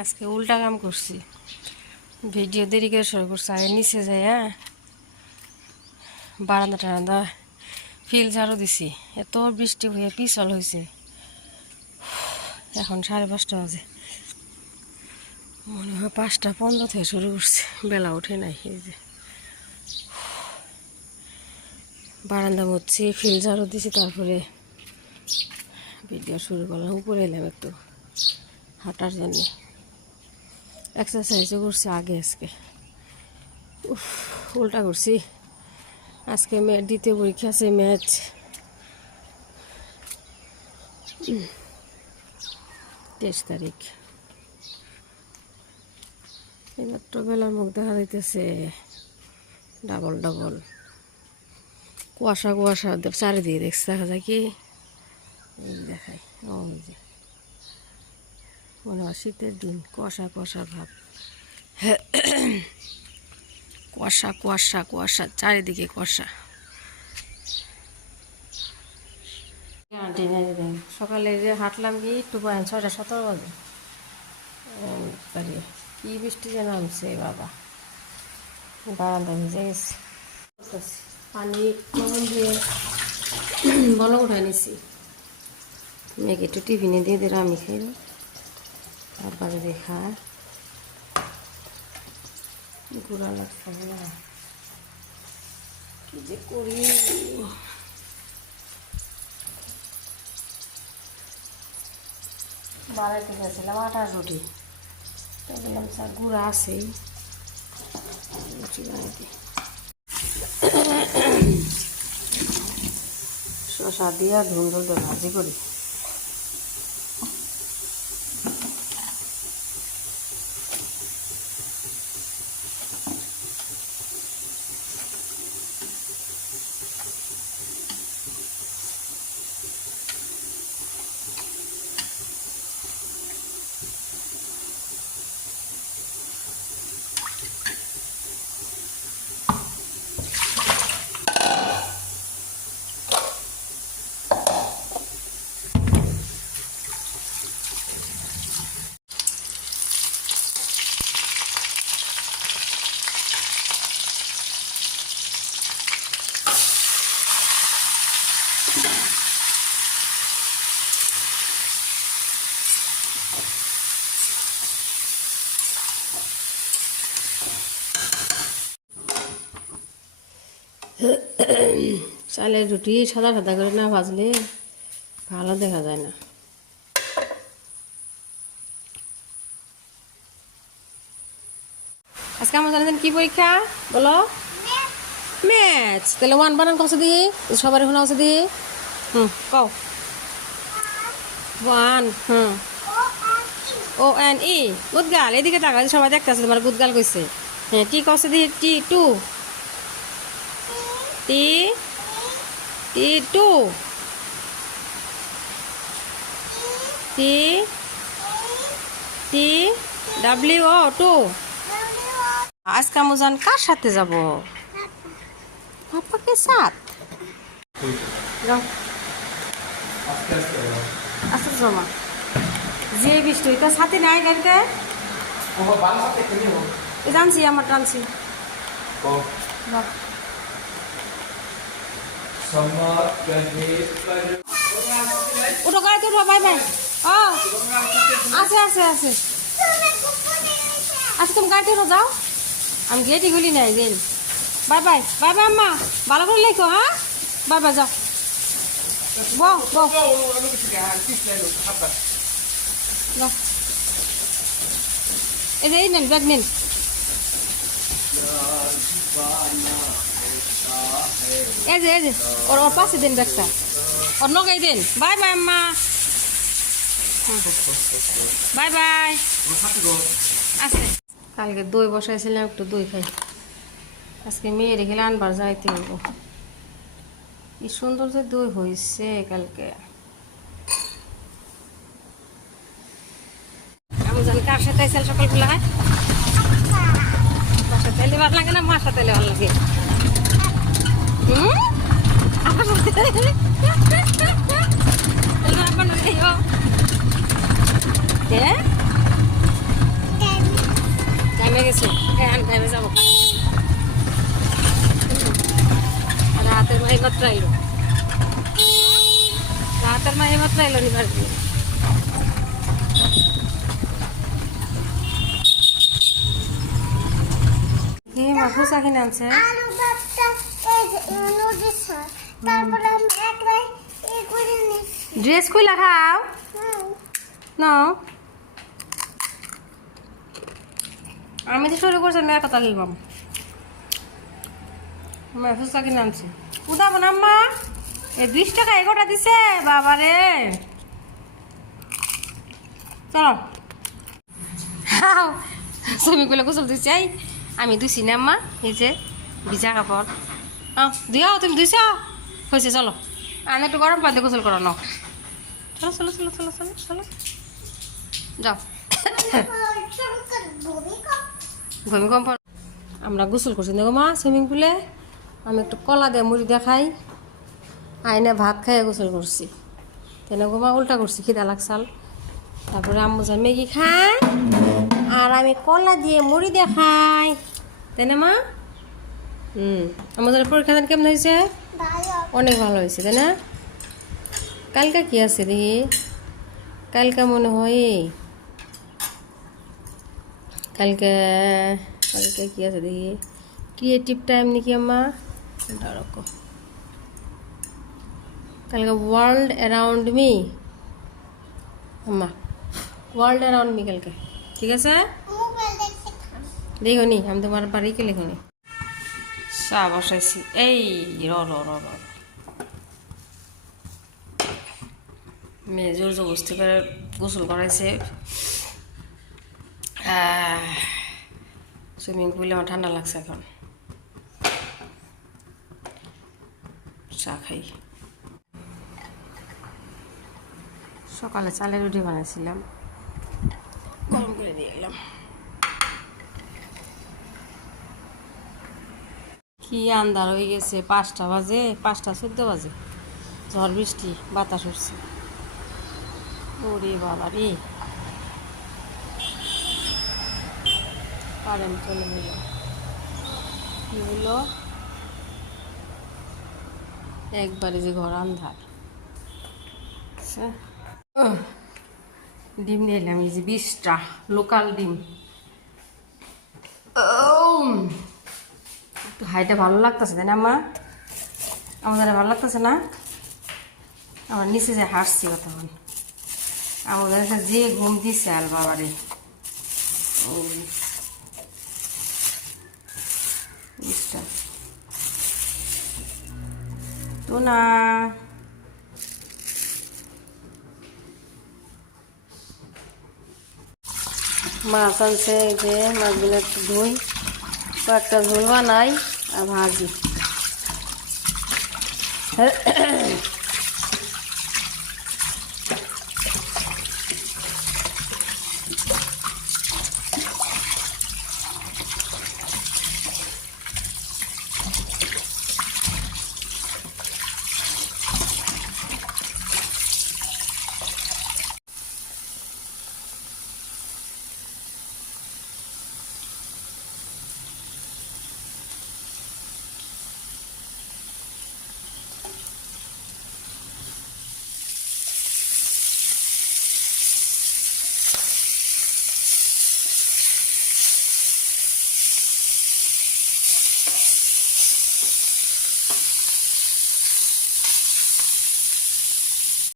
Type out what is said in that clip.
আজকে উল্টা কাম করছি, ভিডিও দেরি করে শুরু করছি। আগে নিচে যাই, হ্যাঁ, বারান্দা টারান্দা ফিল ঝাড়ু দিছি। এত বৃষ্টি হয়ে পিছল হয়েছে। এখন 5:30 বাজে, মনে হয় 5:15 থেকে শুরু করছে, বেলা ওঠে নাই। এই যে বারান্দা মুছছি, ফিল ঝাড়ু দিছি, তারপরে ভিডিও শুরু করলাম। উপরে এলাম একটু হাঁটার জন্য, এক্সারসাইজও করছি আগে। আজকে উল্টা করছি। আজকে দ্বিতীয় পরীক্ষা আছে, ম্যাথ। 23 তারিখ। এইমাত্র বেলার মুখ দেখা যাইতেছে ডাবল ডাবল কুয়াশা কুয়াশা চারিদিকে দেখছে, দেখা যায় কি দেখায়। ওই যে মনে হয় শীতের দিন, কুয়াশা কুয়াশা ভাব, কুয়াশা কুয়াশা কুয়াশা চারিদিকে কুয়াশা। সকালে যে হাঁটলাম কি একটু 6:17 বাজে, কি বৃষ্টি যে নামছে বাবা, বারান্দা ভিজে গেছে। পানি লবণ দিয়ে বলক উঠাই নিছি, মেয়েকে একটু টিফিনে দিয়ে দিলাম, আমি খাইল, তারপরে দেখা গুঁড়া লাগছে না, কি যে করি। বাড়াইতে গেছিলাম আটার রুটি, তো বললাম স্যার গুঁড়া আছেই, রুটি বানাইতে। শসা দিয়া ধুন ধুন ভাজি করি। চালের রুটি সাদা সাদা করে না ভাজলে ভালো দেখা যায় না। আজকে আমার জানেন কি পরীক্ষা বলো? ম্যাথস। তাহলে 1 বানান কত দিয়ে সবার শোনা আছে দিয়ে? কও 1। ONE গুদগাল। এদিকে টাকা সবাই দেখতে আছে, তোমার গুদগাল কইছে। হ্যাঁ, টি কত দিয়ে? T2 T2 TW2। আজকে মুজান কার সাথে যাব? পাপা কে সাথ। যাও আচ্ছা জমা যে বৃষ্টি তো সাথে নাই গাড়িতে জানছি, আমার টানছি। উঠো গাড়িতে উঠো, বাই বাই। আছে আছে আছে আচ্ছা, তুমি গাড়িতে উঠো, যাও। আমি গেটই খুলি নাই গেল। বাই বাই বাই বাই আম্মা, ভালো করে লেখো। হ্যাঁ, বাই বাই, যাও। বউ বউ এই যে নেন, ব্যাগ নেন। এই যে ওর পাশে দেন ব্যাগটা, ওর নগাই দেন। বাই বাই আম্মা, বাই বাই। আছে কালকে দই বসাইছিলাম, একটু দই খাই। আজকে মেয়ে রেখে আনবার যাইতে হইব। কি সুন্দর যে দই হয়েছে কালকে। আমি জানি কার সাথে আইসাল সকালবেলা। হয় বাসাতে এলে ভালো লাগে না, মার সাথে এলে ভালো লাগে। টাইমে গেছে টাইমে যাবো রাতের মাই মাত্র আইলো নিবার দিয়ে কি মাথু চাকি আনছে ড্রেস খুইলা খাও না আমি তো শুরু করছি মেয়ের কথা লিখবাম মাথু চাকি আনছে উদাবো না আম্মা 20 টাকা এগোটা দিছে বাবারে চলো শ্রমিক বলে গোসল দিচ্ছে আমি ধুইছি না আম্মা এই যে ভিজা কাপড় দিও তুমি ধুইছ হয়েছে চলো আনে একটু গরম পানি গোসল করো নাও চলো চলো চলো চলো চলো চলো যাও ভূমিকম্প আমরা গোসল করছি দেখো মা সুইমিং পুলে আমি একটু কলা দিয়ে মুড়ি দিয়ে খাই আইনে ভাত খাইয়ে গোসল করছি তেনেকে মা উল্টা করছি খিদা লাগছাল তারপরে আম্মু যা ম্যাগি খাই আর আমি কলা দিয়ে মুড়ি দিয়ে খাই তাই না মা আমাদের পরীক্ষা কেমন হয়েছে অনেক ভালো হয়েছে তাই না কালকে কি আছে দেখি কালকে মনে হয় কালকে কালকে কি আছে দেখি ক্রিয়েটিভ টাইম নাকি আম্মা রকম কালকে ওয়ার্ল্ড অ্যারাউন্ড মি আম্মা ওয়ার্ল্ড অ্যারাউন্ড মি কালকে ঠিক আছে দেখো নি আমি তোমার বাড়িকে লেখো নি চা বসাইছি এই র র র র মেয়ে জোর জবস্তি করে গোসল করাইছে সুইমিং পুলে আমার ঠান্ডা লাগছে এখন চা খাই সকালে চালের রুটি বানাইছিলাম গরম করে দিয়ে গেলাম কি আন্ধার হয়ে গেছে 5টা বাজে 5:14 বাজে ঝড় বৃষ্টি বাতাস উঠছে ওরে বাবা রে কারেন্ট চলে গেল কি হলো একবারে যে ঘর আন্ধার ডিম নিয়ে এলাম এই যে 20টা লোকাল ডিম একটু হাইটা ভালো লাগতেছে তাই না আম্মা আমাদের ভালো লাগতেছে না আমার নিচে যে হাসছি কতক্ষণ আমাদের যে ঘুম দিচ্ছে আর বাবারে তো না মাছ আনছে এই যে মাছগুলো একটু ধুই কয়েকটা ঝোল বানাই আর ভাজি